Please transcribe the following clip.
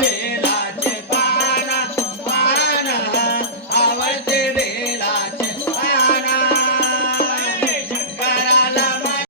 रे